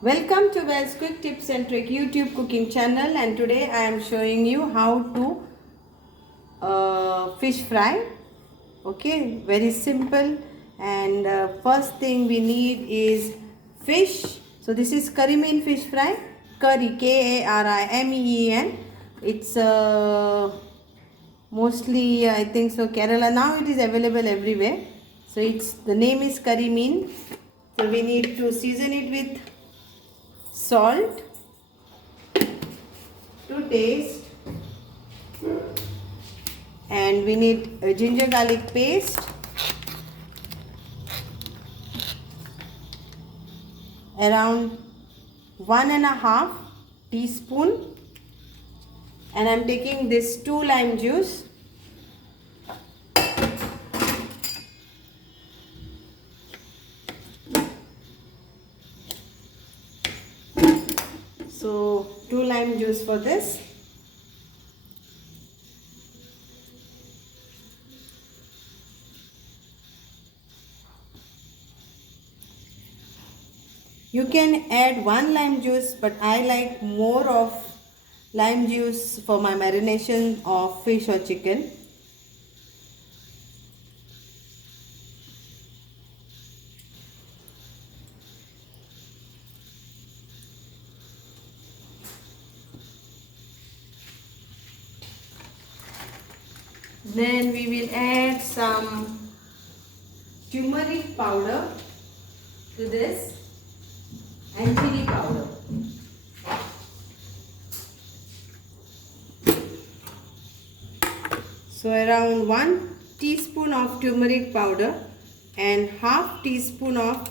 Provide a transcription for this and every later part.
Welcome to Wells Quick Tips and Trick YouTube cooking channel, and today I am showing you how to fish fry. Okay, very simple. And first thing we need is fish. So this is Karimeen fish fry, curry, Karimeen. It's mostly I think so Kerala. Now it is available everywhere. So the name is Karimeen. So we need to season it with salt to taste, and we need a ginger garlic paste, around 1.5 teaspoon, and I'm taking this 2 lime juice, so 2 lime juice for this. You can add 1 lime juice, but I like more of lime juice for my marination of fish or chicken. Then we will add some turmeric powder to this and chili powder. So around 1 teaspoon of turmeric powder and half teaspoon of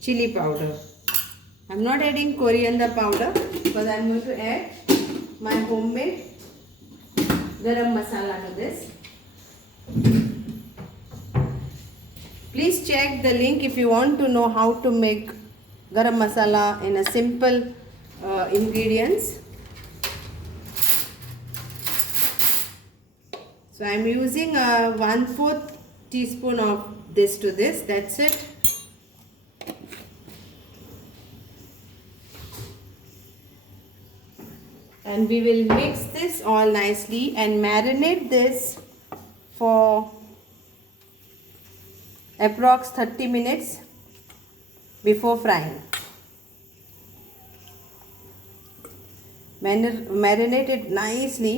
chili powder. I'm not adding coriander powder because I'm going to add my homemade garam masala to this. Please check the link if you want to know how to make garam masala in a simple ingredients. So I am using a 1/4 teaspoon of this to this. That's it. And we will mix this all nicely and marinate this for approx 30 minutes before frying. Marinate it nicely.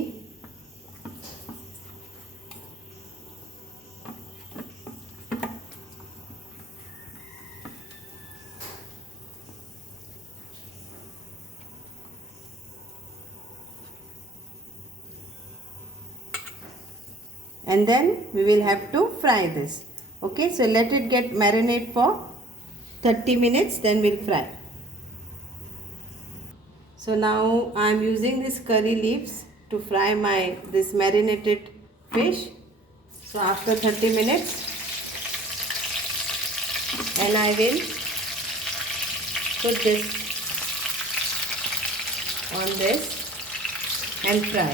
And then we will have to fry this. Okay, so let it get marinate for 30 minutes, then we'll fry. So now I am using this curry leaves to fry this marinated fish. So after 30 minutes, and I will put this on this and fry.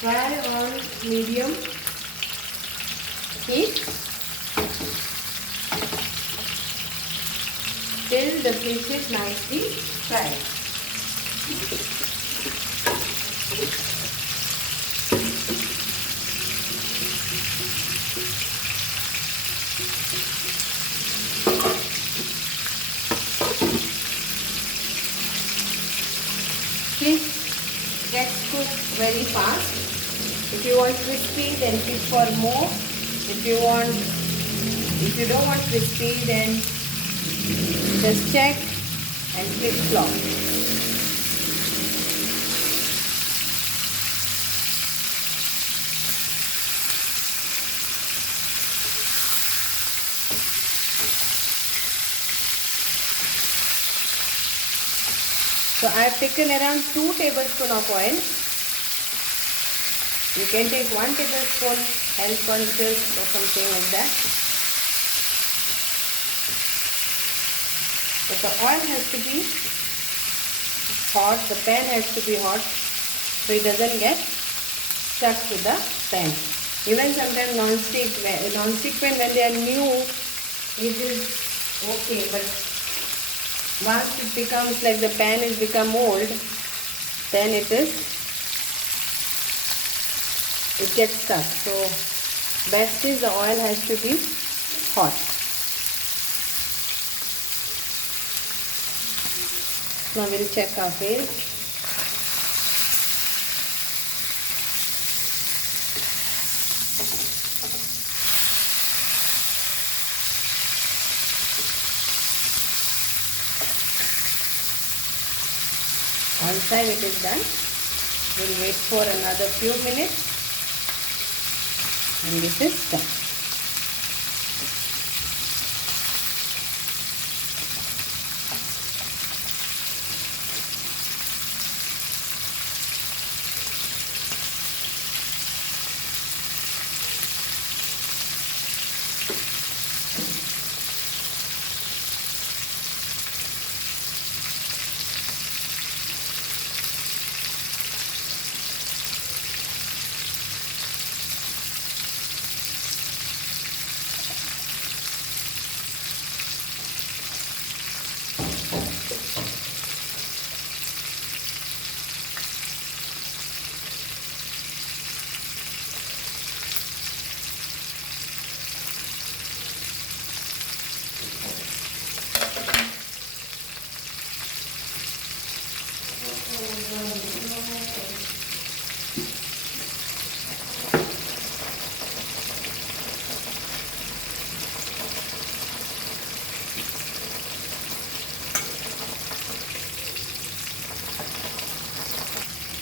Fry on medium heat till the fish is nicely fried. Fish gets cooked very fast. If you want crispy, then click for more. If you don't want crispy, then just check and click flop. So I have taken around 2 tablespoons of oil. You can take 1 tablespoon, health conscious or something like that. But the oil has to be hot, the pan has to be hot, so it doesn't get stuck to the pan. Even sometimes non-stick pan, when they are new, it is okay, but Once it becomes like the pan is become old, then it gets stuck. So best is the oil has to be hot. Now we'll check our fish. One side it is done. We'll wait for another few minutes and this is done.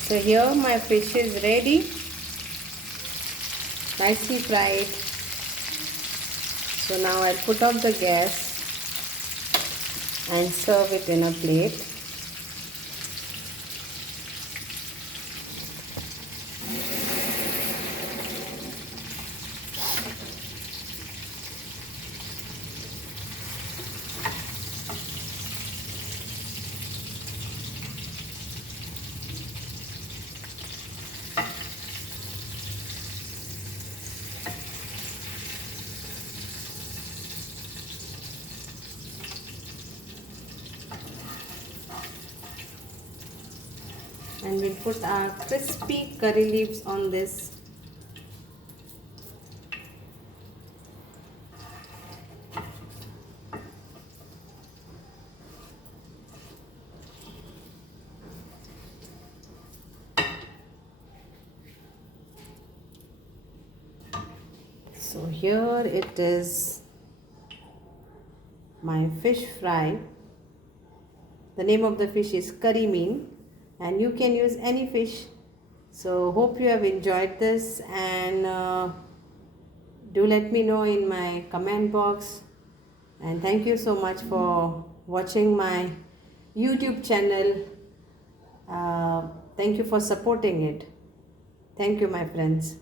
So here my fish is ready, nicely fried. So now I'll put off the gas and serve it in a plate. And we'll put our crispy curry leaves on this. So here it is, my fish fry. The name of the fish is Karimeen. And you can use any fish. So hope you have enjoyed this, and do let me know in my comment box. And thank you so much for watching my YouTube channel. Thank you for supporting it. Thank you, my friends.